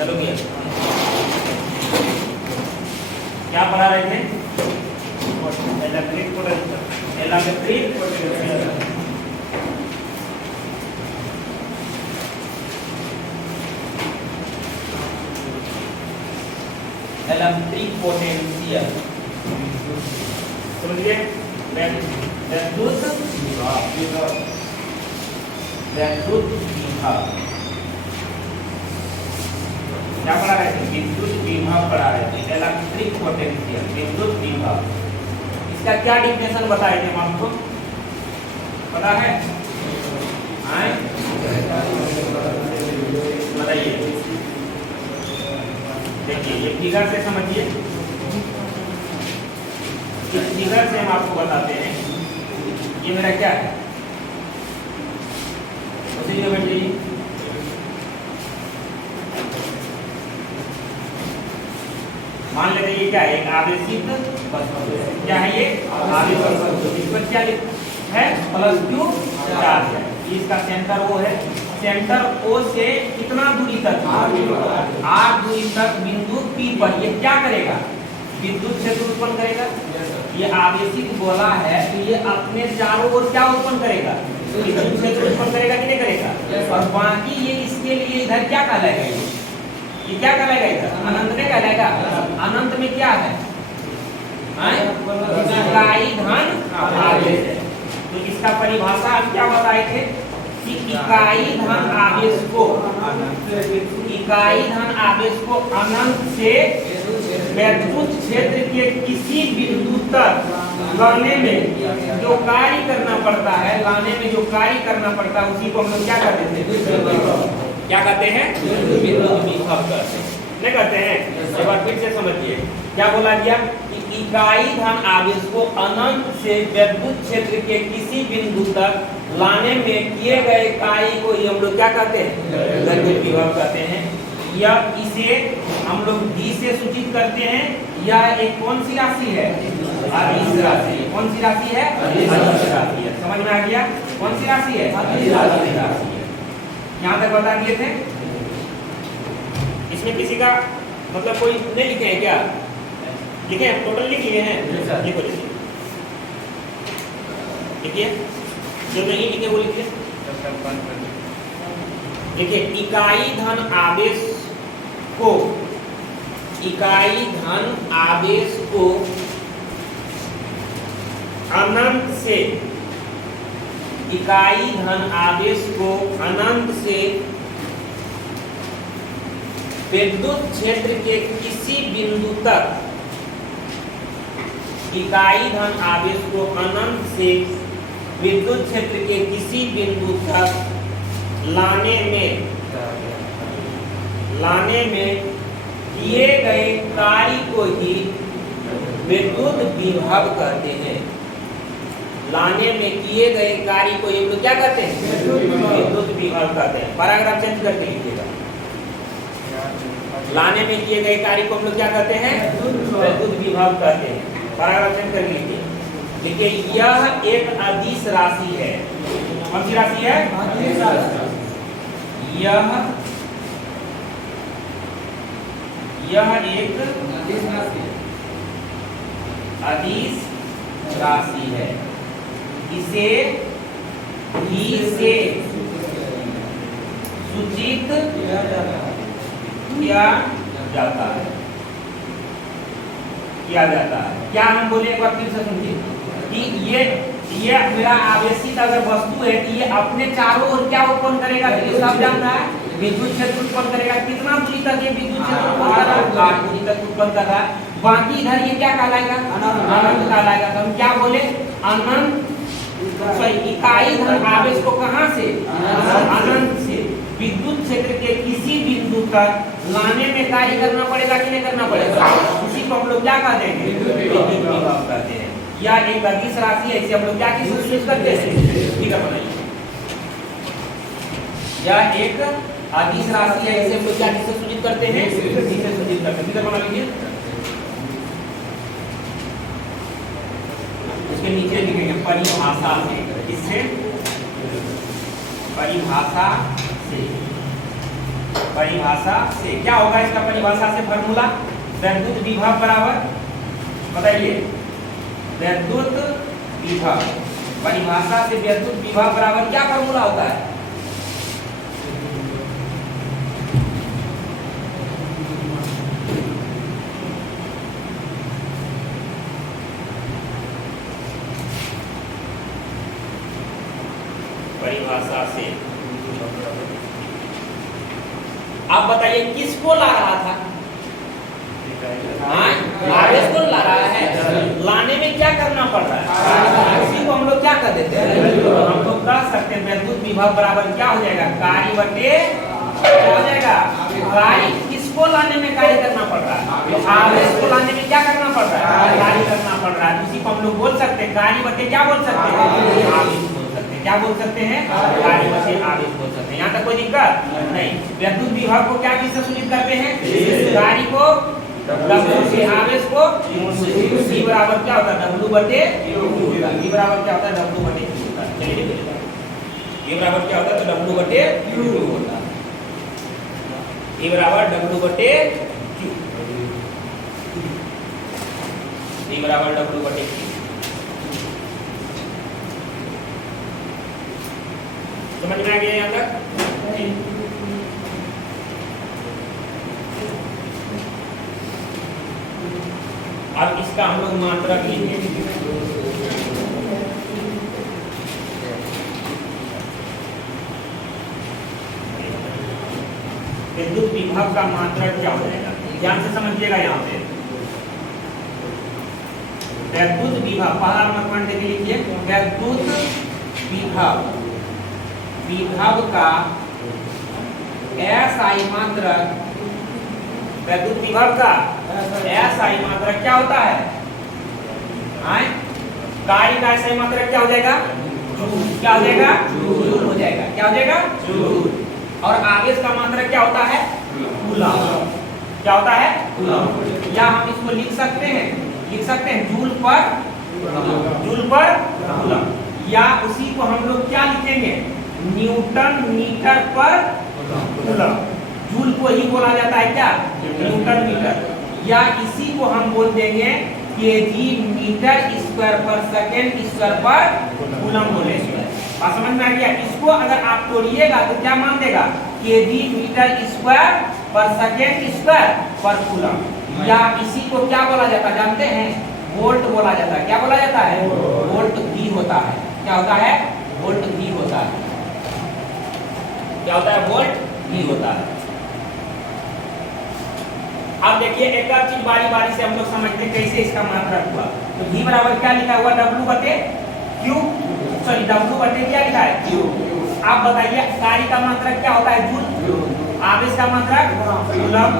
चलो भैया, क्या पढ़ा रहे थे? Electric potential, electric potential. Electric potential समझिए। वैद्युत विभव क्या पढ़ा रहे थे? विद्युत विभव पढ़ा रहे थे। इलेक्ट्रिक पोटेंशियल, विद्युत विभव, इसका क्या डिफिनेशन बताए थे हम आपको, पता है? बताइए, देखिए ये फिगर से समझिए। इस फिगर से हम आपको बताते हैं ये मेरा क्या है। उसी जगह बैठ जाइए। मान लेते हैं ये क्या है? एक आवेशित वस्तु। क्या है ये? आवेशित वस्तु। इसको क्या है? प्लस क्यू चार्ज है। इसका सेंटर O है। सेंटर O से कितना दूरी तक? r दूरी तक बिंदु P पर ये क्या करेगा? विद्युत क्षेत्र उत्पन्न करेगा। ये आवेशित गोला है तो ये अपने चारों ओर क्या उत्पन्न करेगा? विद्युत क्षेत्र उत्पन्न करेगा कि नहीं करेगा? और बाकी ये इसके लिए इधर क्या कहलाएगा? ये क्या कहलाएगा? इधर अनंत में कहलाएगा। अनंत में क्या है? इकाई धन आवेश है। तो इसका परिभाषा हम क्या बताए थे कि इकाई धन आवेश को अनंत से विद्युत क्षेत्र के किसी बिंदु तक लाने में जो कार्य करना पड़ता है, उसी को हम लोग क्या कहते हैं? क्या कहते हैं? विद्युत विभव कहते हैं। नहीं कहते हैं? एक बार फिर से समझिए, क्या बोला गया कि इकाई धन आवेश को अनंत से विद्युत क्षेत्र के किसी बिंदु तक लाने में किए गए कार्य को हम लोग क्या कहते हैं? विद्युत विभव कहते हैं। या इसे हम लोग D से सूचित करते हैं। यह एक कौन सी राशि है? अदिश राशि। कौन सी राशि है? अदिश राशि है। समझ में आ गया? कौन सी राशि है? अदिश राशि है। यहाँ तक बता दिए थे। इसमें किसी का मतलब कोई नहीं लिखे हैं क्या? लिखे हैं? टोटल लिख लिए हैं? लिखो लिखिए, लिखिए। जो नहीं लिखे वो लिखिए। देखिए, इकाई धन आवेश को अनंत से विद्युत क्षेत्र के किसी बिंदु तक, इकाई धन आवेश को अनंत से विद्युत क्षेत्र के किसी बिंदु तक लाने में किए गए कार्य को ही विद्युत विभव कहते हैं। लाने में किए गए कार्य को ये लोग क्या कहते हैं? विद्युत विभव कहते हैं। पैराग्राफ चेंज करके लिखिएगा। लाने में किए गए कार्य को हम लोग क्या कहते हैं? विद्युत विभव कहते हैं। पैराग्राफ चेंज करके लिखिए। देखिए, यह एक अदिश राशि है। कौन सी राशि है? यह एक अदिश राशि है। इसे E से सूचित किया जाता है। क्या हम बोले? एक बार फिर से सुनिए कि ये मेरा आवेशित अगर वस्तु है कि ये अपने चारों ओर क्या उत्पन्न करेगा? सब जानता है, विद्युत क्षेत्र उत्पन्न करेगा। कितना दूरी तक ये विद्युत क्षेत्र उत्पन्न कर रहा है? 8 दूरी तक उत्पन्न कर रहा है। बाकी इधर ये क्या कहलाएगा? अनंत कहलाएगा। तो हम क्या बोले? अनंत इकाई धन आवेश को कहां से? अनंत से विद्युत क्षेत्र के किसी बिंदु तक लाने में कार्य करना पड़ेगा कि नहीं करना पड़ेगा? उसी को हम लोग क्या कहते हैं? विद्युत विभव कहते हैं। या एक अदिश राशि है, इसे हम लोग क्या किससे सूचित करते हैं? ठीक है, बनाइए। या एक अदिश राशि है, इसे हम लोग क्या किससे सूचित करते हैं? D से सूचित करते हैं। ठीक है, बना लीजिए। उसके नीचे लिखेंगे परिभाषा से। इससे परिभाषा से परिभाषा से क्या होगा इसका परिभाषा से फॉर्मूला? वैद्युत विभव बराबर, बताइए, वैद्युत विभव, परिभाषा से वैद्युत विभव बराबर क्या फॉर्मूला होता है? परिभाषा से आप बताइए किसको ला रहा था? आवेश को ला रहा है। लाने में क्या करना पड़ रहा है? इसी को हम लोग क्या कर देते हैं? हम लोग कह सकते हैं वैद्युत विभव बराबर क्या हो जाएगा? कार्य बटे क्या हो जाएगा? कार्य। किसको लाने में कार्य करना पड़ रहा है? तो आवेश को लाने में क्या करना पड़ रहा है? कार्य करना पड़ रहा है। इसी को हम लोग बोल सकते हैं कार्य बटे क्या बोल सकते हैं? आवेश बोल सकते हैं। क्या बोल सकते हैं? कार्य बटे आवेश बोल सकते हैं। यहाँ तक कोई दिक्कत नहीं। वैद्युत विभव को क्या चीज से सूचित करते हैं? कार्य को W से, आवेश को C बराबर क्या होता है? W बटे Q होता है। E बराबर क्या होता है? W बटे Q होता है। चलिए देखिए, E बराबर क्या होता है? तो W बटे Q होता है। E बराबर W बटे Q, E बराबर W बटे Q। समझ में आ गया यहाँ तक? अब इसका हम लोग मात्रक लिखेंगे। विद्युत विभव का मात्रक क्या हो जाएगा? ध्यान से समझिएगा। यहाँ पे वैद्युत विभव, पहला नंबर पॉइंट देख लीजिए, वैद्युत विभव, विभव का SI मात्रक, वैद्युत विभव का SI मात्रक क्या होता है? कार्य का SI मात्रक क्या हो जाएगा? जूल। क्या हो जाएगा? जूल हो जाएगा। क्या हो जाएगा? जूल। और आवेश का मात्रक क्या होता है? कूलम। क्या होता है? कूलम। या हम इसको लिख सकते हैं, जूल पर कूलम। या उसी को हम लोग क्या लिखेंगे? न्यूटन मीटर पर कूलम। जूल को ही बोला जाता है क्या? Newton metre. या इसी को हम बोल देंगे केजी मीटर स्क्वायर पर सेकेंड स्क्वायर पर कूलम बोलेंगे। बात समझ में आ गया? इसको अगर आप तोड़िएगा तो क्या मान देगा? केजी मीटर स्क्वायर पर सेकेंड स्क्वायर पर कूलम। या इसी को क्या बोला जाता है जानते हैं? वोल्ट बोला जाता है। क्या बोला जाता है? वोल्ट भी होता है। क्या होता है? वोल्ट भी होता है। क्या होता है? वोल्ट भी होता है। अब देखिए एक और चीज बारी बारी से हम लोग समझते हैं कैसे इसका मात्रक हुआ। तो V बराबर क्या लिखा हुआ? W बटे Q, सॉरी W बटे क्या लिखा है? Q। आप बताइए कार्य का मात्रक क्या होता है? जूल। आवेश का मात्रक कूलम।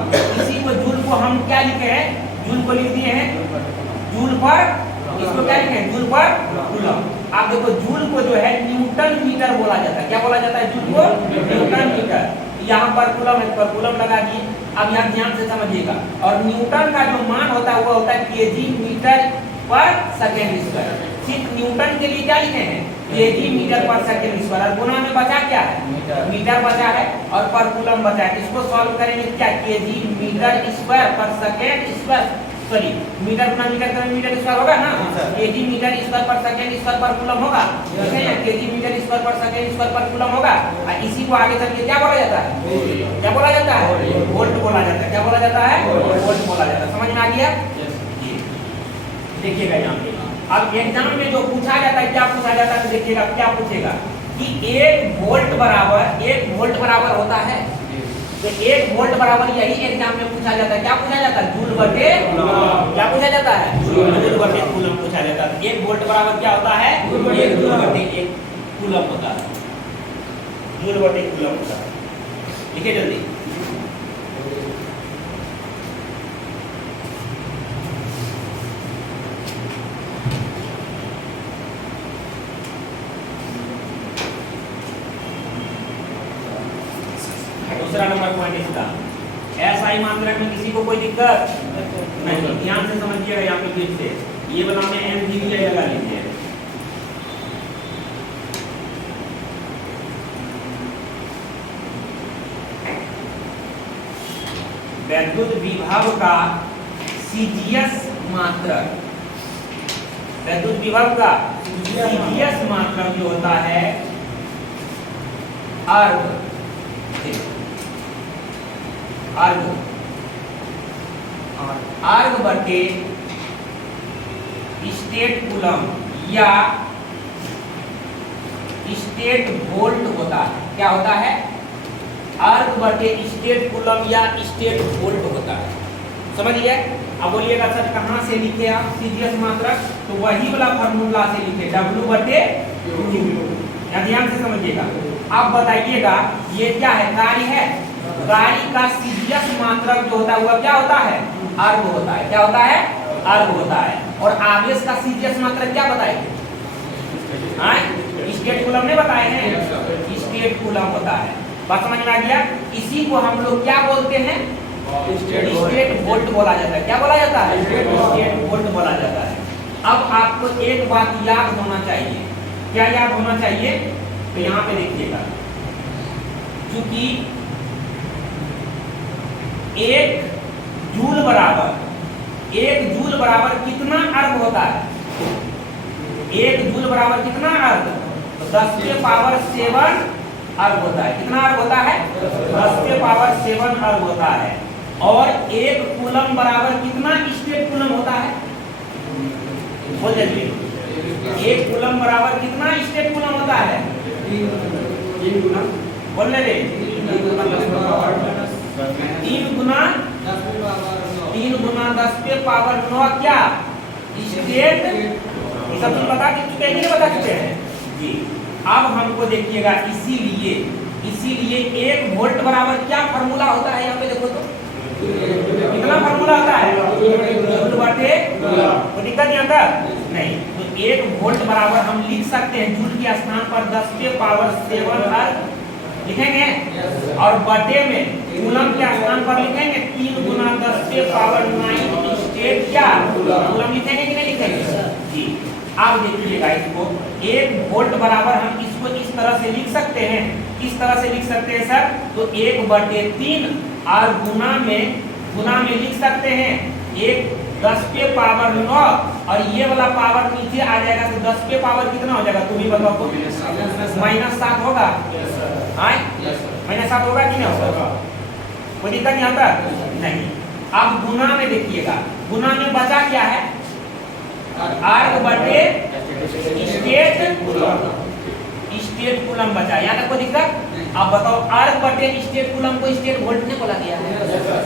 इसी को जूल को हम क्या लिखे हैं? जूल को लिख दिए हैं जूल पर, इसको क्या लिखे हैं? जूल पर कूलम। आप देखो जूल को जो है न्यूटन मीटर बोला जाता है। क्या बोला जाता है? जूल को न्यूटन मीटर। यहाँ पर कूलम है, पर कूलम लगा दिए। अब यहाँ ध्यान से समझिएगा। और न्यूटन का जो मान होता है वो होता है केजी मीटर पर सेकेंड स्क्वायर। सिर्फ न्यूटन के लिए क्या लिखे हैं? केजी मीटर पर सेकेंड स्क्वायर। और गुना में बचा क्या है? मीटर बचा है और पर कूलम बचा है। इसको सॉल्व करेंगे क्या? केजी मीटर स्क्वायर पर सेकेंड स्क्वायर, सॉरी मीटर गुना मीटर का मीटर स्क्वायर होगा ना? केजी मीटर स्क्वायर पर सेकेंड स्क्वायर पर कूलम होगा। ठीक है? केजी मीटर स्क्वायर पर सेकेंड स्क्वायर पर कूलम होगा। और इसी को आगे चल के क्या बोला जाता है? क्या बोला जाता है? वोल्ट बोला जाता है। क्या बोला जाता है? वोल्ट बोला जाता है। समझ में आ गया? देखिएगा यहाँ पे अब एग्जाम में जो पूछा जाता है, क्या पूछा जाता है? तो देखिएगा क्या पूछेगा कि 1 वोल्ट बराबर होता है। तो 1 वोल्ट बराबर यही एग्जाम में पूछा जाता है। क्या पूछा जाता है? जूल बटे, क्या पूछा जाता है? जूल बटे कूलम पूछा जाता है। 1 वोल्ट बराबर क्या होता है? 1 जूल बटे 1 कूलम होता है। जूल बटे कूलम होता है। लिखिए जल्दी। दूसरा नंबर पॉइंट इसका SI मात्रक में किसी को कोई दिक्कत नहीं। ध्यान से समझिएगा। यहाँ पे फिर से ये बनाने MVI लगा लीजिए। वैद्युत विभव का सीजीएस मात्रक, वैद्युत विभव का सीजीएस मात्रक जो होता है अर्ग, अर्ग बटे स्टेट कूलम या स्टेट वोल्ट होता है। क्या होता है? अर्ग बटे स्टेट कूलम या स्टेट वोल्ट होता है। समझिए। अब बोलिएगा सर कहाँ से लिखे आप सीजीएस मात्रक? तो वही वाला फार्मूला से लिखे, W बटे Q। ध्यान से समझिएगा। अब बताइएगा ये क्या है? कार्य है। कार्य का सीजीएस मात्रक जो होता है वह क्या होता है? अर्ग होता है। क्या होता है? अर्ग होता है। और आवेश का सीजीएस मात्रक क्या बताएंगे? स्टेट कूलम ने बताए हैं, स्टेट कूलम होता है। बात समझ में आ गया? इसी को हम लोग क्या बोलते हैं? स्टेट वोल्ट बोला जाता है। क्या बोला जाता है? स्टेट वोल्ट बोला जाता है। अब आपको एक बात याद होना चाहिए। क्या याद होना चाहिए? तो यहाँ पे देखिएगा, क्योंकि एक जूल बराबर कितना अर्ग होता है? एक जूल बराबर कितना अर्ग? तो 10 के पावर 7 अर्ग होता है। कितना अर्ग होता है? 10 के पावर 7 अर्ग होता है। और एक कूलम बराबर कितना स्टेट कूलम होता है? बोल दीजिए। एक कूलम बराबर कितना स्टेट कूलम होता है? 3 गुना। बोल ले 3 गुना 10 के पावर 9 क्या स्टेट? ये सब तुम बता चुके हैं, नहीं बता चुके हैं जी। अब हमको देखिएगा, इसीलिए 1 वोल्ट बराबर क्या फार्मूला होता है? यहाँ पे देखो तो कितना फार्मूला होता है? जूल बटे, कोई दिक्कत नहीं आता? नहीं। तो 1 वोल्ट बराबर हम लिख सकते हैं, जूल के स्थान पर 10 के पावर 7 अर्ग लिखेंगे, और बटे में कूलम के स्थान पर लिखेंगे 3 गुना 10 के पावर 9 स्टेट क्या कूलम लिखेंगे कि नहीं लिखेंगे जी। अब देखिएगा इसको, 1 वोल्ट बराबर हम इसको इस तरह से लिख सकते हैं। किस तरह से लिख सकते हैं सर? तो 1/3 और गुना में लिख सकते हैं 1 10 के पावर 9, और ये वाला पावर नीचे आ जाएगा तो 10 के पावर कितना हो जाएगा? तुम ही बताओ। -7 होगा। -7 होगा कि नहीं होगा? कोई दिक्कत नहीं आता? नहीं। अब गुना में देखिएगा, गुना में बचा क्या है? अर्ग बटे स्टेट कूलम बचा। यहाँ तक कोई दिक्कत? अब बताओ, अर्ग बटे स्टेट कूलम को स्टेट वोल्ट ने बोला गया है,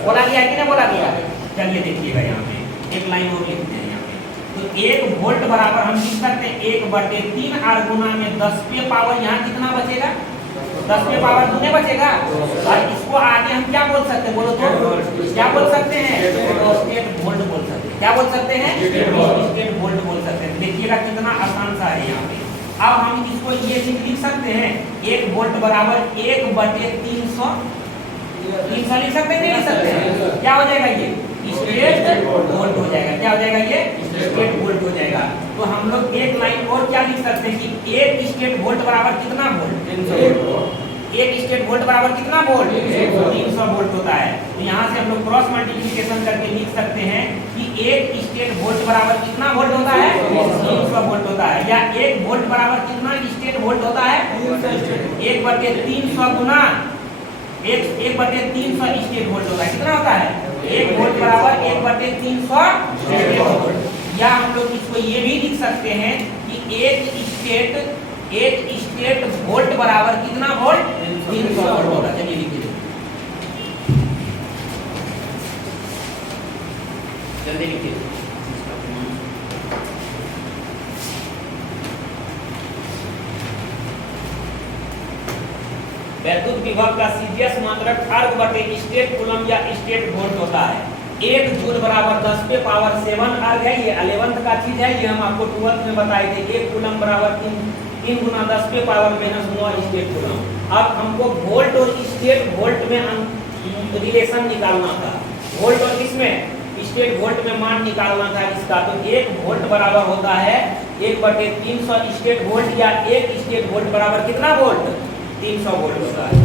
बोला गया कि नहीं बोला गया? चलिए देखिएगा, यहाँ पे एक लाइन और लिखते हैं यहाँ पे। तो 1 वोल्ट बराबर हम लिख सकते हैं 1/3 अर्ग गुना में 10 के पावर, यहाँ कितना बचेगा? 10 के पावर 2 बचेगा। और इसको आगे हम क्या बोल सकते हैं? बोलो तो क्या बोल सकते हैं? स्टेट वोल्ट बोल सकते हैं। क्या बोल सकते हैं? स्टेट वोल्ट बोल सकते हैं। देखिएगा कितना आसान सा है यहाँ पे। अब हम इसको ये चीज लिख सकते हैं, 1 वोल्ट बराबर 1/300 लिख सकते हैं, नहीं लिख सकते हैं? क्या हो जाएगा? ये स्टेट वोल्ट हो जाएगा। क्या हो जाएगा? ये स्टेट वोल्ट हो जाएगा। तो हम लोग एक लाइन और क्या लिख सकते हैं कि 1 स्टेट वोल्ट बराबर कितना वोल्ट? 1 स्टेट वोल्ट बराबर कितना वोल्ट? 300 वोल्ट होता है। तो यहाँ से हम लोग क्रॉस मल्टीप्लिकेशन करके लिख सकते हैं कि 1 स्टेट वोल्ट बराबर कितना वोल्ट होता है? 300 वोल्ट होता है। या 1 वोल्ट बराबर कितना स्टेट वोल्ट होता है? 1/300 गुना 1/300 स्टेट वोल्ट होता है। कितना होता है? 1 वोल्ट बराबर 1/300 स्टेट वोल्ट। या हम लोग इसको ये भी लिख सकते हैं कि 1 स्टेट वोल्ट बराबर कितना वोल्ट? 300 वोल्ट होगा। चलिए लिखिए, जल्दी लिखिए। वैद्युत विभव का सीजीएस मात्रक अर्ग बटे स्टेट कूलम या स्टेट वोल्ट होता है। 1 जूल बराबर 10 के पावर 7 अर्ग है। ये 11th का चीज है, ये हम आपको 12th में बताए थे। 1 कूलम बराबर 3 गुना 10 के पावर -9 स्टेट कूलम। अब हमको वोल्ट और स्टेट वोल्ट में रिलेशन निकालना था। वोल्ट और किसमें? स्टेट वोल्ट में मान निकालना था इसका। तो 1 वोल्ट बराबर होता है 1/300 स्टेट वोल्ट, या 1 स्टेट वोल्ट बराबर कितना वोल्ट? 300 वोल्ट होता है।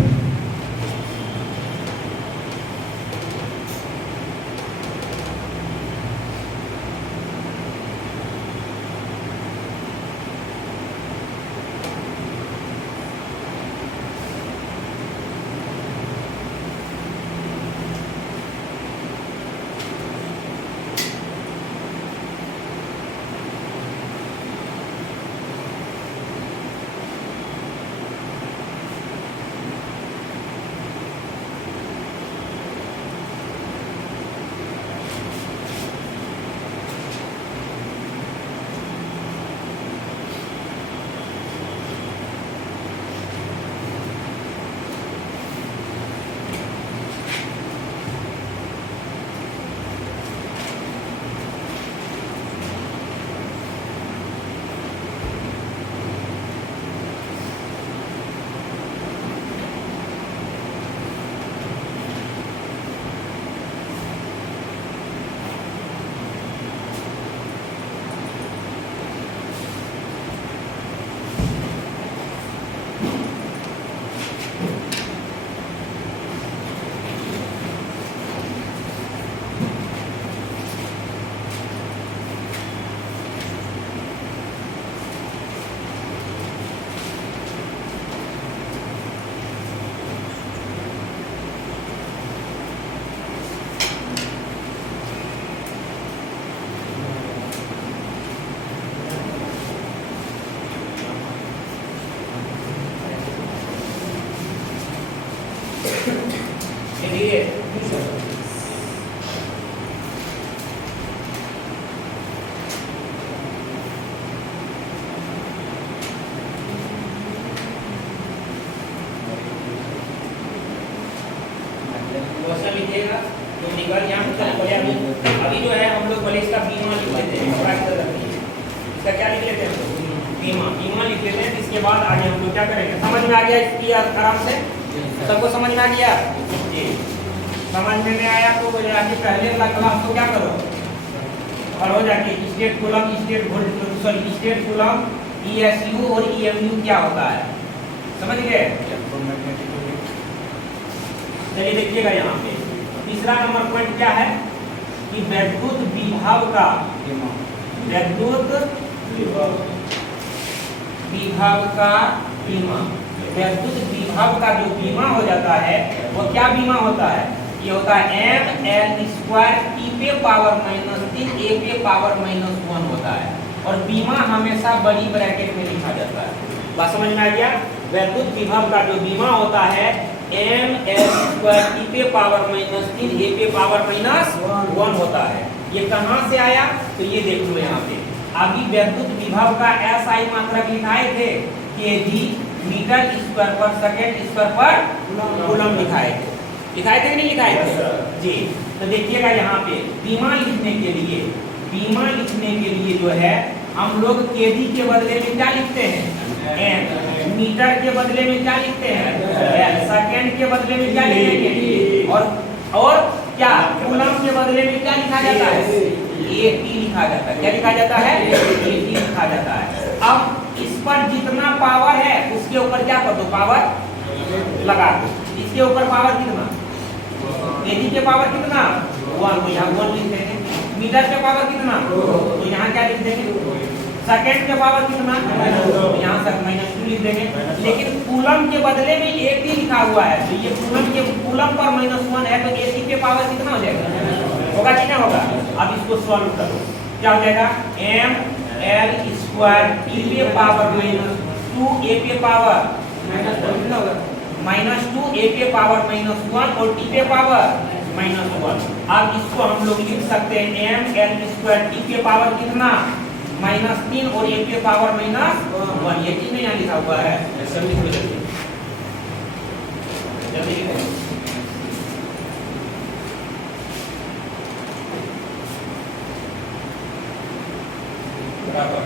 समझिएगा यहाँ पे अभी जो है हम लोग भले इसका बीमा लिख लेते हैं, इसका क्या लिख लेते हैं, बीमा लिख लेते हैं। इसके बाद आगे हम लोग क्या करेंगे, समझ में आ गया इसकी आराम से, सबको समझ में आ गया जी। समझ में आया तो जाके पहले वाला क्लास को क्या करो, और हो जाके state coulomb, state coulomb, ESU और EMU क्या होता है, समझ गए। चलिए देखिएगा यहाँ पे तीसरा नंबर पॉइंट क्या है कि विद्युत विभव का बीमा विद्युत विभव का जो बीमा हो जाता है वो क्या बीमा होता है, ये होता है mL² T पे पावर -3 A पे पावर -1 होता है, और बीमा हमेशा बड़ी ब्रैकेट में लिखा जाता है। बात समझ में आ गया। विद्युत विभव का जो बीमा होता है mL² T पे पावर -3 A पे पावर -1 होता है। ये कहाँ से आया, तो ये देख लो यहाँ पे अभी विद्युत विभव का SI मात्रक लिखाए थे, kg मीटर स्क्वायर पर सेकंड स्क्वायर पर कूलम लिखाए थे कि नहीं लिखाए थे जी। तो देखिएगा यहाँ पे बीमा लिखने के लिए जो है हम लोग kg के बदले में क्या लिखते हैं, m, मीटर के बदले में क्या लिखते हैं, l, सेकंड के बदले में क्या लिखेंगे, और क्या कूलम के बदले में क्या लिखा जाता है, AT लिखा जाता है। क्या लिखा जाता है, AT लिखा जाता है। अब इस पर जितना पावर है उसके ऊपर क्या कर दो, पावर लगा दो। इसके ऊपर पावर कितना, kg के पावर कितना 1, तो यहाँ 1 लिख देंगे। मीटर के पावर कितना, तो यहाँ क्या लिख देंगे। सेकंड के पावर कितना, तो यहाँ तक -2 लिख देंगे। लेकिन कूलम के बदले में AT लिखा हुआ है, तो ये कूलम पर -1 है, तो AT के पावर कितना हो जाएगा, होगा कि नहीं होगा। अब इसको सॉल्व करो, क्या हो जाएगा, mL² T पे पावर -2 A पे पावर -2 A पे पावर -1 और T पे पावर -1। अब इसको हम लोग लिख सकते हैं mL² T पे पावर कितना, -3 और A पे पावर -1। ये चीज में यहाँ लिखा हुआ है, सब लिख लो जल्दी जल्दी। बराबर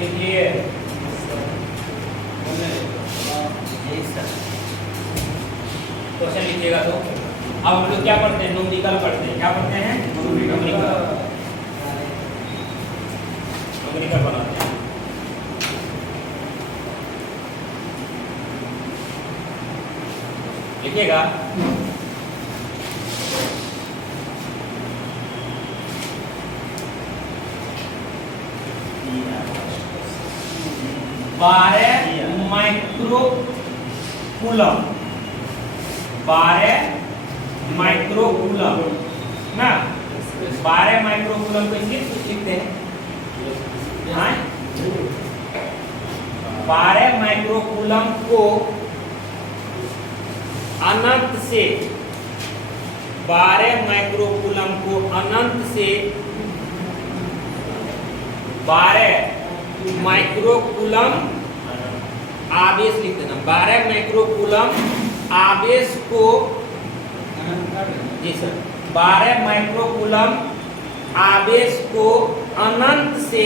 देखिए क्वेश्चन लिखिएगा। तो अब हम लोग क्या पढ़ते हैं, न्यूमेरिकल पढ़ते हैं। क्या पढ़ते हैं, न्यूमेरिकल बनाते हैं। लिखिएगा माइक्रो कूलम ना, 12 माइक्रो कूलम को सिर्फ लिखते हैं, 12 माइक्रो कूलम को अनंत से 12 माइक्रो कूलम को अनंत से 12 माइक्रो कूलम आवेश लिख देना। 12 माइक्रो कूलम आवेश को, जी सर, 12 माइक्रो कूलम आवेश को अनंत से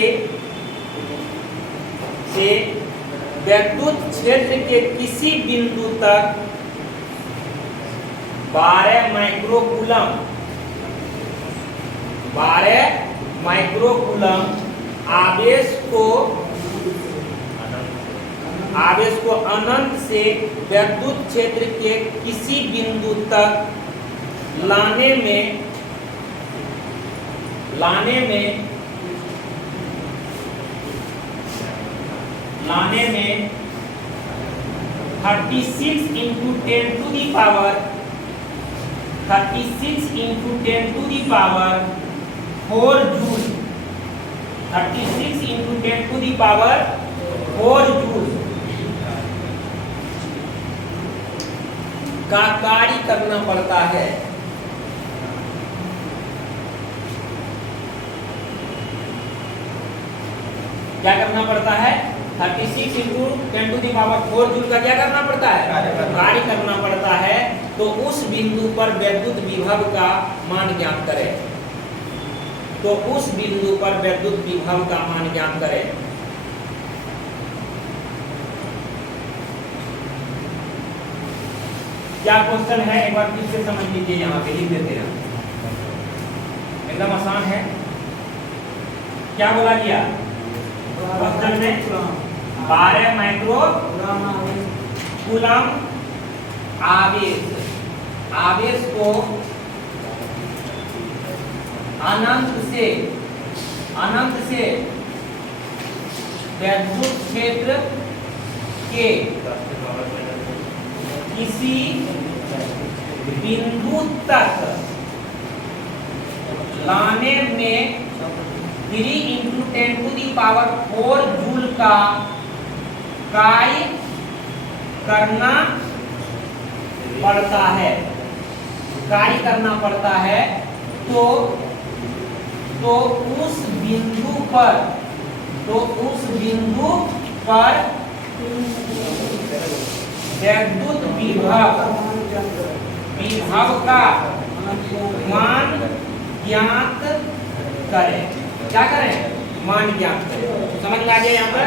विद्युत क्षेत्र के किसी बिंदु तक 12 माइक्रो कूलम 12 माइक्रोकूलम आवेश को अनंत से विद्युत क्षेत्र के किसी बिंदु तक लाने में 36 into 10 to the power 4 joule 36 into 10 to the power 4 joule का कार्य करना पड़ता है। क्या करना पड़ता है? 36 into 10 to the power 4 joule का क्या करना पड़ता है? कार्य करना पड़ता है। तो उस बिंदु पर विद्युत विभव का मान ज्ञात करें। क्या क्वेश्चन है एक बार फिर से समझ लीजिए, यहाँ पे लिख देते हैं, एकदम आसान है। क्या बोला गया क्वेश्चन में? 12 माइक्रोकूलम आवेश को अनंत से विद्युत क्षेत्र के किसी बिंदु तक लाने में 3 into 10 to the power 4 joule का कार्य करना पड़ता है। तो उस बिंदु पर विद्युत विभव का मान ज्ञात करें। क्या करें? मान ज्ञात करें। समझ में आ गया? यहाँ पर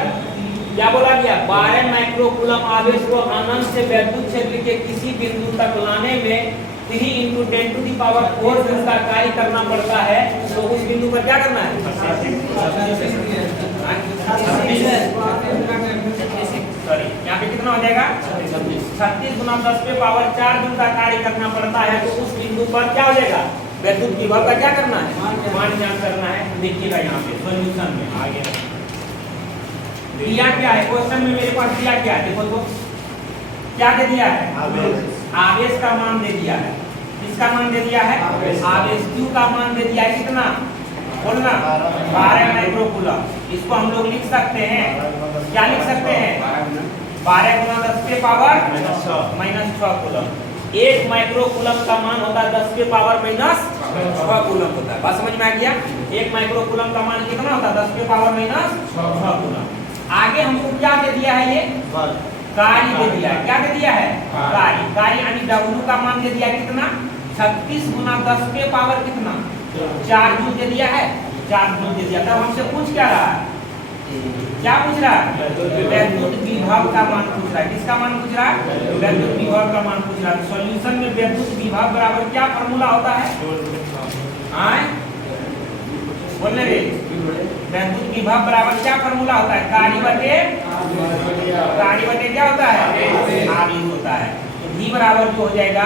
क्या बोला गया? 12 माइक्रोकूलम आवेश को अनंत से विद्युत क्षेत्र के किसी बिंदु तक लाने में 3 into 10 to the power 4 joule का कार्य करना पड़ता है। तो उस बिंदु पर क्या करना है? सॉरी, यहाँ पे कितना हो जाएगा? 36 गुना 10 पे पावर 4 जूल का कार्य करना पड़ता है। तो उस बिंदु पर क्या हो जाएगा? विद्युत विभव का क्या करना है? मान ज्ञात करना है। देखिएगा यहाँ पे सॉल्यूशन में आगे दिया क्या है। क्वेश्चन में मेरे पास दिया क्या है? देखो तो क्या दे दिया है? आवेश का मान दे दिया है। किसका मान दे दिया है? आवेश Q का मान दे दिया है। कितना? बोलना 12 माइक्रोकूलम। इसको हम लोग लिख सकते हैं, क्या लिख सकते हैं? 12 गुना 10 के पावर -6 कूलम। 1 माइक्रोकूलम का मान होता है 10 के पावर -6 कूलम होता है। बात समझ में आ गया? 1 माइक्रोकूलम का मान कितना होता है? 10 के पावर -6 कूलम। आगे हमको क्या दे दिया है? ये कार्य दे दिया है। क्या दे दिया है? कार्य यानी W का मान दे दिया कितना? 36 गुना 10 के पावर कितना? 4 जूल दे दिया है। 4 जूल दे दिया। तब हमसे पूछ क्या रहा है? क्या पूछ रहा है? विद्युत विभव का मान पूछ रहा है। किसका मान पूछ रहा है? विद्युत विभव का मान पूछ रहा है। सॉल्यूशन में विद्युत विभव बराबर क्या फॉर्मूला होता है? बोलने रे, विद्युत विभव बराबर क्या फॉर्मूला होता है? कार्य बटे क्या होता है? आवेश होता है। तो V बराबर जो हो जाएगा,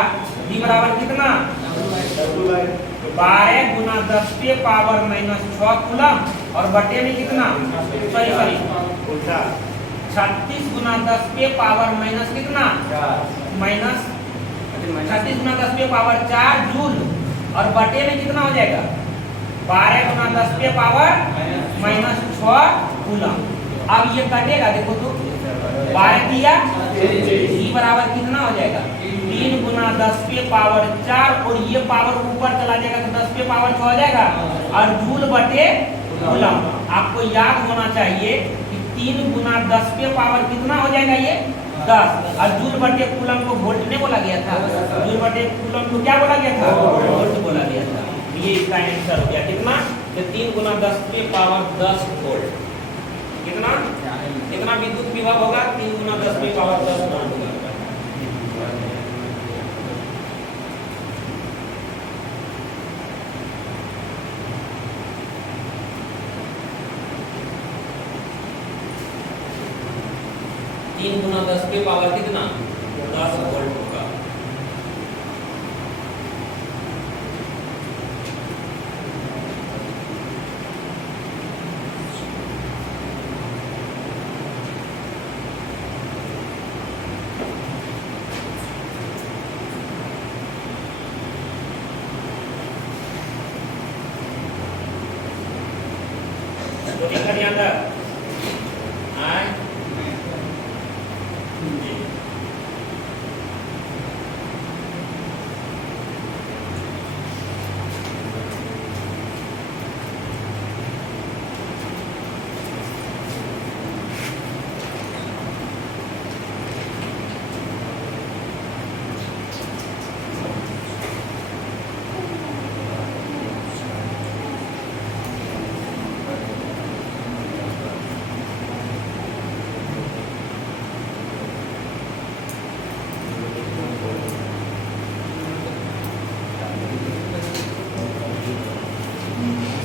V बराबर कितना? 12 गुना 10 के पावर -6 कूलम और बटे में कितना? सॉरी 36 गुना 10 के पावर माइनस कितना? 36 गुना 10 के पावर 4 जूल और बटे में कितना हो जाएगा? 12 गुना 10 के पावर -6 कूलम। अब ये कटेगा, देखो तो 12 दिया, ई बराबर कितना हो जाएगा? 3 गुना 10 के पावर 4 और ये पावर ऊपर चला जाएगा तो 10 के पावर 6 हो जाएगा और जूल बटे कूलम। आपको याद होना चाहिए कि 3 गुना 10 के पावर कितना हो जाएगा? ये 10 और जूल बटे कूलम को वोल्ट ने बोला गया था। जूल बटे कूलम को क्या बोला गया था? वोल्ट बोला गया था। ये इसका आंसर हो गया। कितना? 3 गुना 10 के पावर 10 वोल्ट। कितना विद्युत विभव होगा? 3 गुना 10 के पावर 10 वोल्ट होगा। 3 गुना 10 के पावर कितना 10 वोल्ट होगा। तो लिखा नहीं आता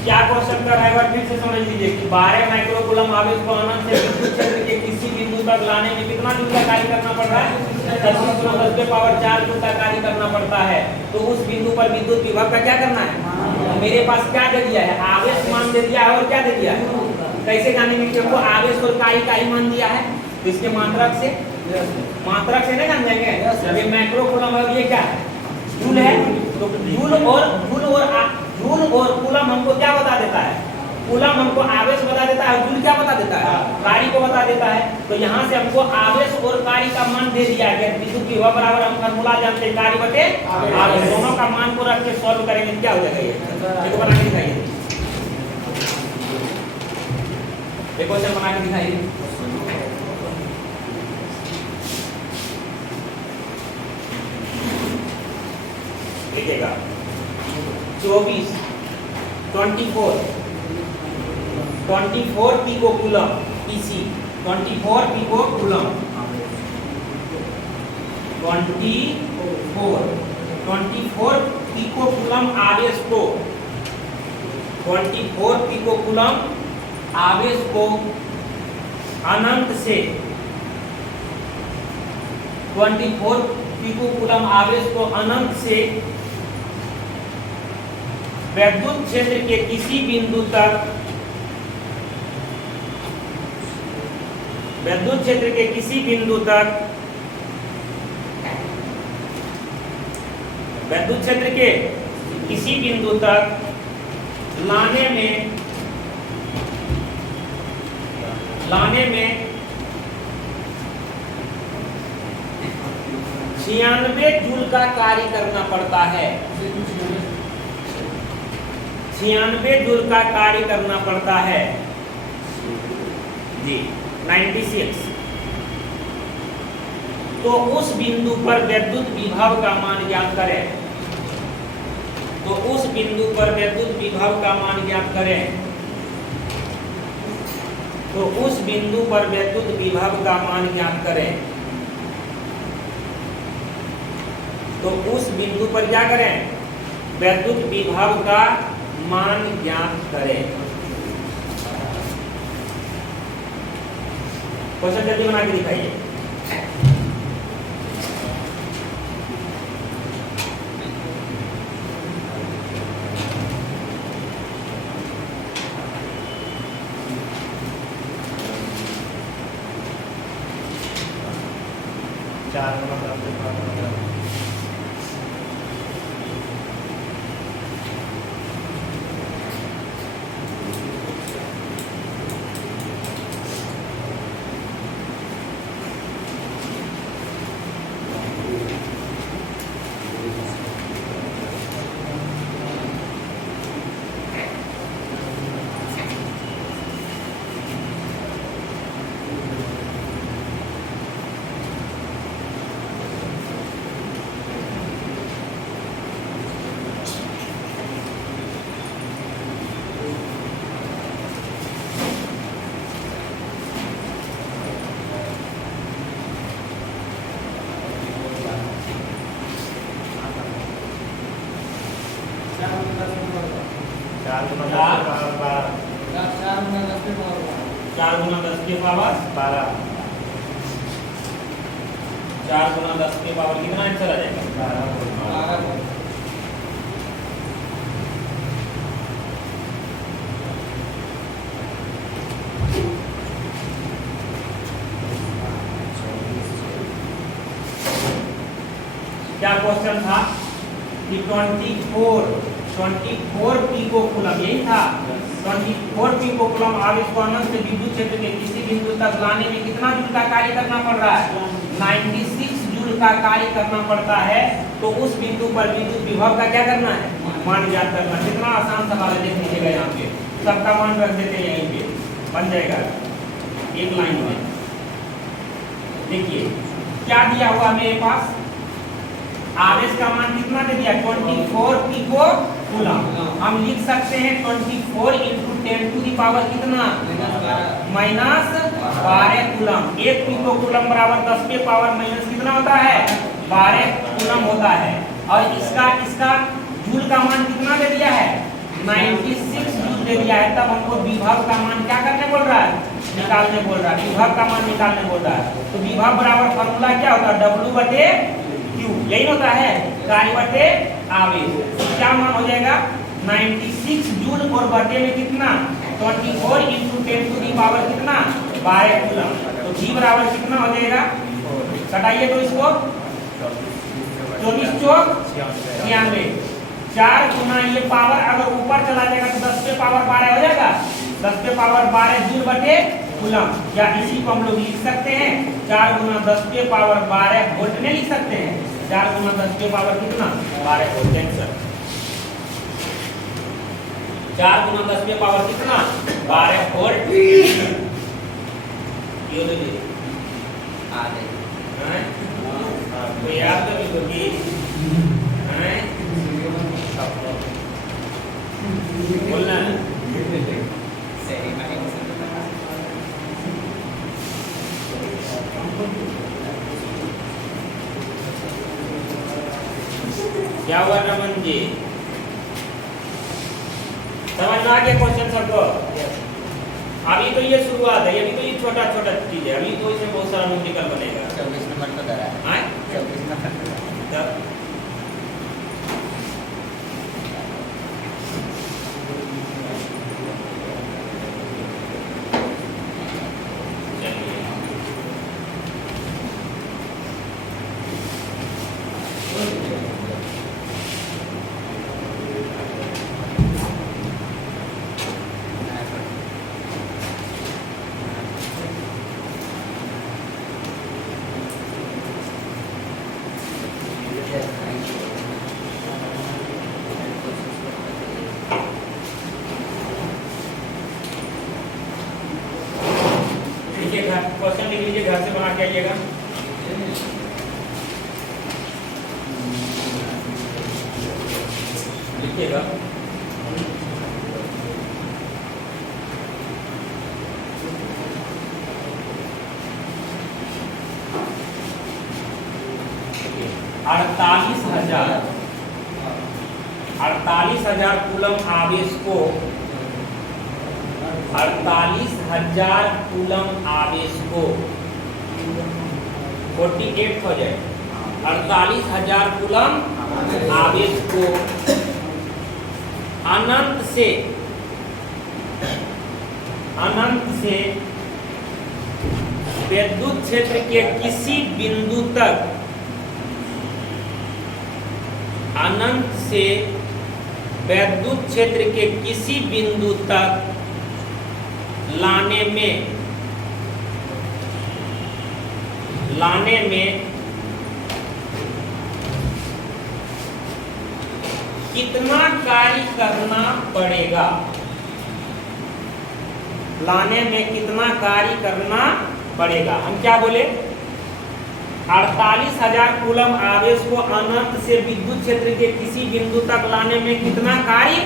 क्या क्वेश्चन कर रहा है, फिर से समझ लीजिए कि 12 माइक्रोकूलम आवेश को अनंत से विद्युत क्षेत्र के किसी बिंदु तक लाने में कितना जूल का कार्य करना पड़ रहा है 25 गुना 10 के पावर 4 जूल का कार्य करना पड़ता है। तो उस बिंदु पर विद्युत विभव का क्या करना है, तो मेरे पास क्या दे दिया है, आवेश मान दे दिया है और क्या दे दिया है, कैसे जानेंगे कि हमको आवेश और का ही मान दिया है, तो इसके मात्रक से नहीं जान जाएंगे। ये माइक्रोकूलम और ये क्या है जूल है, तो जूल और कूलम हमको क्या बता देता है, कूलम हमको आवेश बता देता है, जूल क्या बता देता है, कार्य को बता देता है। तो यहाँ से हमको आवेश और कार्य का मान दे दिया गया, विद्युत विभव बराबर हम फार्मूला जानते हैं कार्य बटे आवेश, दोनों का मान को रख के सॉल्व करेंगे क्या हो जाएगा ये बना के दिखाइए, एक क्वेश्चन बना के दिखाइए। लिखिएगा 24 pico coulomb PC 24 pico coulomb 24 pico coulomb आवेश को 24 पिको कूलम आवेश को अनंत से 24 पिको कूलम आवेश को अनंत से विद्युत क्षेत्र के किसी बिंदु तक विद्युत क्षेत्र के किसी बिंदु तक विद्युत क्षेत्र के किसी बिंदु तक लाने में 96 जूल का कार्य करना पड़ता है, 96 जूल का कार्य करना पड़ता है जी 96। तो उस बिंदु पर विद्युत विभव का मान ज्ञात करें, तो उस बिंदु पर विद्युत विभव का मान ज्ञात करें, तो उस बिंदु पर विद्युत विभव का मान ज्ञात करें, तो उस बिंदु पर क्या करें, विद्युत विभव का मान ज्ञात करें। क्वेश्चन जल्दी बना के दिखाइए। 4 गुना 10 के पावर कितना आंसर आ जाएगा? क्या क्वेश्चन था कि 24 पिको कूलम, यही था 24 पिको कूलम आवेश को अनंत से विद्युत क्षेत्र के किसी बिंदु तक लाने में कितना जूल का कार्य करना पड़ रहा है? 96 जूल का कार्य करना पड़ता है। तो उस बिंदु पर विद्युत विभव का क्या करना है? मान ज्ञात करना। कितना आसान सवाल है, देख लीजिएगा यहाँ पे सबका मान रख देते हैं, यहीं पे बन जाएगा एक लाइन में। देखिए क्या दिया हुआ मेरे पास, आवेश का मान कितना दे दिया? 24 पिको कूलम। हम लिख सकते हैं 24 इंटू 10 टू दी पावर कितना? -12 कूलम। 1 पिको कूलम बराबर 10 पे पावर माइनस कितना होता है? 12 कूलम होता है। और इसका जूल का मान कितना दे दिया है? 96 जूल दे दिया है। तब हमको विभव का मान क्या करने बोल रहा है? निकालने बोल रहा है। विभव का मान निकालने बोल रहा है। तो विभव बराबर फॉर्मूला क्या होता है? W/Q, यही होता है, कार्य बटे आवेश। क्या मान हो जाएगा? 96 जूल और बटे में कितना? 24 इंटू 10 टू दी पावर कितना? 12 कूलम। तो V बराबर कितना हो जाएगा? घटाइए तो इसको, 24 चौक 96। 4 गुना ये पावर अगर ऊपर चला जाएगा तो 10 पे पावर 12 हो जाएगा। 10 पे पावर 12 जूल बटे कूलम, या इसी को हम लोग लिख सकते हैं 4 गुना 10 पे पावर 12 वोल्ट में लिख सकते हैं। 4 गुना 10 पे पावर कितना? 12 वोल्ट। आंसर 4 गुना 10 पे पावर कितना? 12 वोल्ट। ये लीजिए तो याद करिए बोलना क्या हुआ रमन जी? समझ में आ गया क्वेश्चन सबको? अभी तो ये शुरुआत है, अभी तो ये छोटा छोटा चीज है, अभी तो इसमें बहुत सारा न्यूमेरिकल बनेगा। 24 नंबर तो दरा है। 24 नंबर क्वेश्चन लिख लीजिए, घर से बना के आइएगा। लिखिएगा अड़तालीस हजार कूलम आवेश को 48,000 कूलम आवेश को 48 हो जाए 48,000 कूलम आवेश को अनंत से विद्युत क्षेत्र के किसी बिंदु तक अनंत से विद्युत क्षेत्र के किसी बिंदु तक लाने में कितना कार्य करना पड़ेगा? लाने में कितना कार्य करना पड़ेगा? हम क्या बोले? 48,000 कूलम आवेश को अनंत से विद्युत क्षेत्र के किसी बिंदु तक लाने में कितना कार्य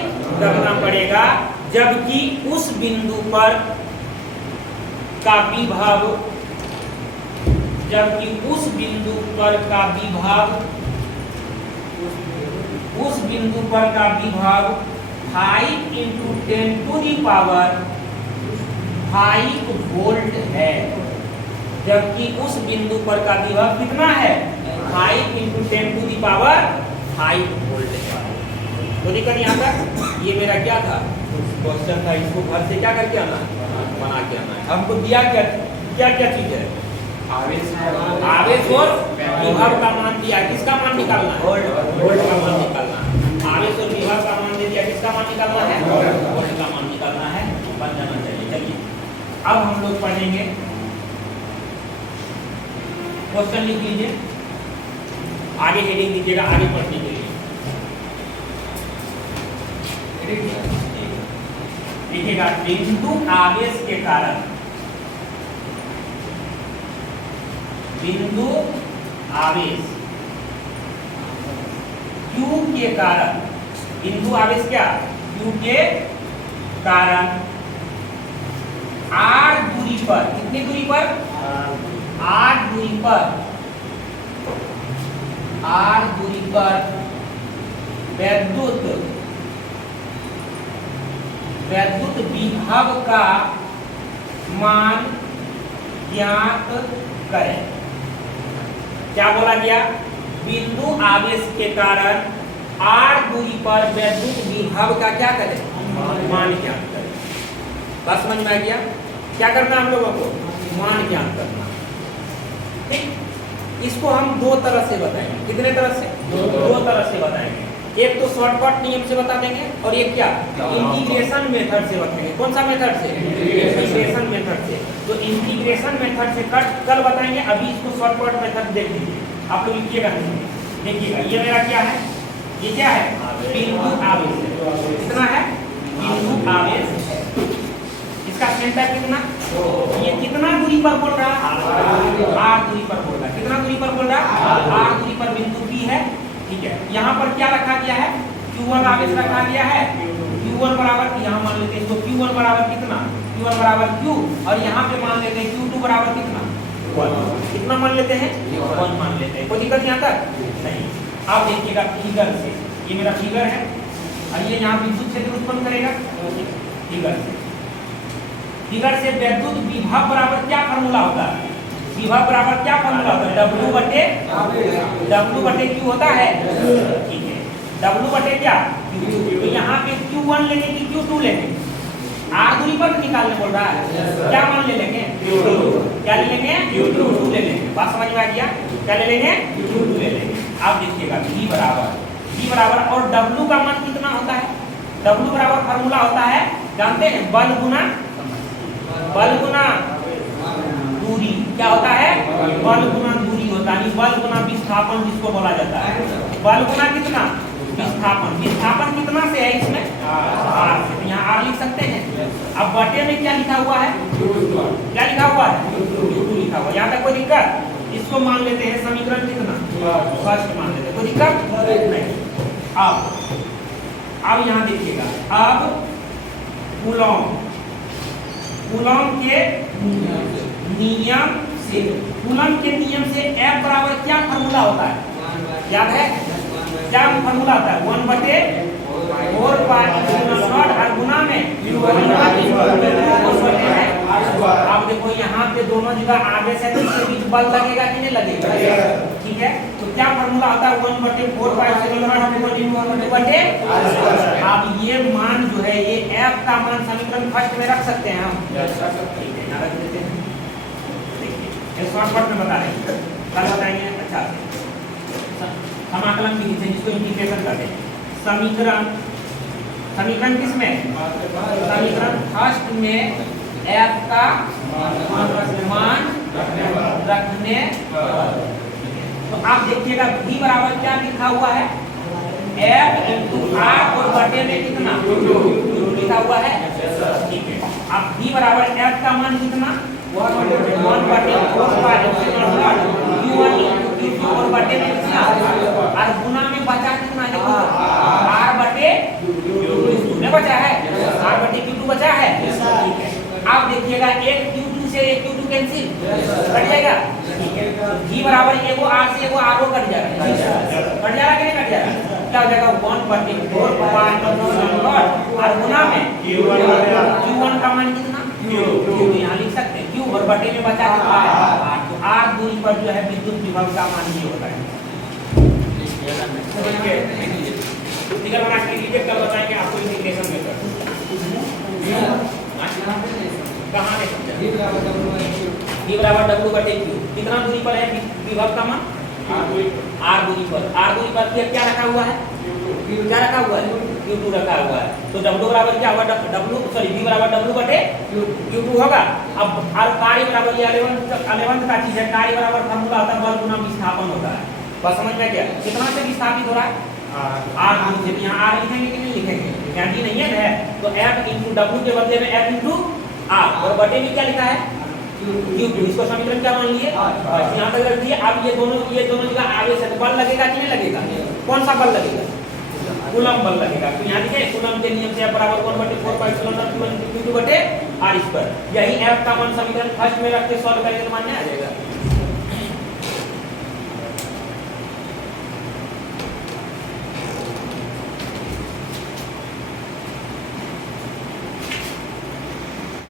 करना पड़ेगा, जबकि उस बिंदु पर का विभव 5 into 10 to the power 5 volt है। जबकि उस बिंदु पर का विभव कितना है 5 × 10⁵ वोल्ट है। तो दिक्कत यहाँ तक ये मेरा क्या था क्वेश्चन था, इसको घर से क्या करके आना बना के आना है। हमको दिया क्या क्या क्या चीज है आवेश और विभव का मान दिया, किसका मान निकालना है वोल्ट का मान निकालना है। आवेश और विभव का मान दे दिया, किसका मान निकालना है वोल्ट का मान निकालना है, बन जाना चाहिए। चलिए अब हम लोग पढ़ेंगे, क्वेश्चन लिख लीजिए, आगे हेडिंग दीजिएगा आगे पढ़ने के लिए। लिखिएगा बिंदु आवेश के कारण, बिंदु आवेश Q के कारण, बिंदु आवेश क्या Q के कारण R दूरी पर, कितनी दूरी पर R दूरी पर, R दूरी पर वैद्युत विभव का मान ज्ञात करें। क्या बोला गया बिंदु आवेश के कारण R दूरी पर वैद्युत विभव का क्या करें मान ज्ञात करें। बात समझ में आ गया? क्या करना हम लोगों को मान ज्ञात करना। ठीक, इसको हम दो तरह से बताएंगे। कितने तरह से दो तरह से बताएंगे। एक तो शॉर्टकट नियम से बता देंगे और एक क्या इंटीग्रेशन मेथड से बताएंगे। कौन सा मेथड से इंटीग्रेशन मेथड से। तो इंटीग्रेशन मेथड से कल बताएंगे, अभी इसको शॉर्टकट मेथड देख लीजिए। आप लोग लिखिएगा, देखिएगा ये मेरा क्या है, ये क्या है बिंदु आवेश है। कितना है बिंदु आवेश, इसका सेंटर कितना, ये कितना दूरी पर बोल रहा है R दूरी पर बोल रहा है। कितना दूरी पर बोल रहा है R दूरी पर बिंदु P है। ठीक है, यहाँ पर क्या रखा गया है Q1 आवेश रखा गया है। Q1 बराबर, यहाँ मान लेते हैं इसको Q1 बराबर कितना, Q1 बराबर Q, और यहाँ पे मान लेते हैं Q2 बराबर कितना 1। कितना मान लेते हैं 1 मान लेते हैं। कोई दिक्कत यहाँ तक नहीं। आप देखिएगा फिगर से, ये मेरा फिगर है और ये यहाँ विद्युत क्षेत्र उत्पन्न करेगा फिगर से वैद्युत विभव बराबर क्या फॉर्मूला होता है, विभव बराबर क्या फॉर्मूला होता है W बटे Q होता है। ठीक है, W बटे क्या Q। तो यहाँ पे Q1 लेंगे कि Q2 लेंगे, R दूरी पर निकालने बोल रहा है, क्या मान ले लेंगे क्या ले लेंगे Q2 ले लेंगे। बात समझ में आ गया? क्या ले लेंगे Q2 ले लेंगे। आप देखिएगा V बराबर और W का मान कितना होता है, W बराबर फॉर्मूला होता है जानते हैं, बल गुना दूरी। क्या होता है बल गुना दूरी होता है, बल गुना विस्थापन जिसको बोला जाता है। बल गुना कितना विस्थापन कितना से है इसमें R से, यहाँ R लिख सकते हैं। अब बटे में क्या लिखा हुआ है, क्या लिखा हुआ है Q2 लिखा हुआ है। यहाँ तक कोई दिक्कत? इसको मान लेते हैं समीकरण कितना फर्स्ट मान लेते हैं, कोई दिक्कत नहीं। अब यहाँ देखिएगा, अब कूलॉम के नियम से F बराबर क्या फॉर्मूला होता है, याद है क्या फॉर्मूला होता है 1/4 पाई और गुना में आप देखो यहाँ पे दोनों जगह आवेश है तो इसके बीच बल लगेगा कि नहीं लगेगा। ठीक है, तो क्या फॉर्मूला होता है 1/4 पाई। अब ये मान जो है ये F का मान समीकरण फर्स्ट में रख सकते हैं हम। ठीक है, यहाँ रख देते हैं। देखिए शॉर्टकट में बता रहे हैं, कल बताएंगे। अच्छा हम आकलन भी लिखते हैं जिसको इंटीग्रेशन करते हैं। समीकरण किसमें, समीकरण फर्स्ट में F का मान रखने। तो आप देखिएगा V बराबर क्या लिखा हुआ है F इंटू R और बटे में कितना लिखा हुआ है। ठीक है, अब V बराबर F का मान कितना 1/4 पाई Q1 Q2 और बटे में कितना और गुना में बचा कितना देखो R बटे Q2 में बचा है, R बटे Q2 बचा है। ठीक है, आप देखिएगा एक Q2 से एक Q2 कैंसिल कट जाएगा। ठीक है, V बराबर एगो R से एगो R कट जाएगा, कट जाएगा कि नहीं कट जाएगा? क्या हो जाएगा 1/4 पाई और गुना में Q1 का मान कितना Q2 यहाँ लिख सकते हैं Q1 और बटे में बचा कितना है R। तो R दूरी पर जो है विद्युत विभव का मान ये होता है। समझ गए? फिगर बना के लीजिए, कल बताएंगे आपको इंटीग्रेशन मेथड। कहाँ है V बराबर W बटे Q। कितना दूरी पर है विभव का मान? R दूरी पर। R दूरी पर क्या रखा हुआ है? क्या रखा हुआ है? Q2 रखा हुआ है। तो W बराबर क्या होगा? V बराबर W बटे Q2 होगा। अब कार्य बराबर ये अलेवंत का चीज है। कार्य बराबर फॉर्मूला होता है बल गुना विस्थापन होता है। बस समझ में गया? कितना से विस्थापित हो रहा है? R दूरी से। यहाँ R लिखेंगे कि नहीं लिखेंगे? यहाँ D नहीं है ना, तो F इंटू W के बदले में F इंटू R और बटे में क्या लिखा है? Q2। इसको समीकरण क्या मान लिए? बस यहाँ तक रख दिए। अब ये दोनों जगह आवेश है, बल लगेगा कि नहीं लगेगा? कौन सा बल लगेगा? कूलम बल लगेगा। तो यहाँ देखिए कूलम के नियम से F बराबर 1/4 Q2 बटे R स्क्वायर। यही F का मान समीकरण फर्स्ट में रख के सॉल्व करेंगे तो मान में आ जाएगा।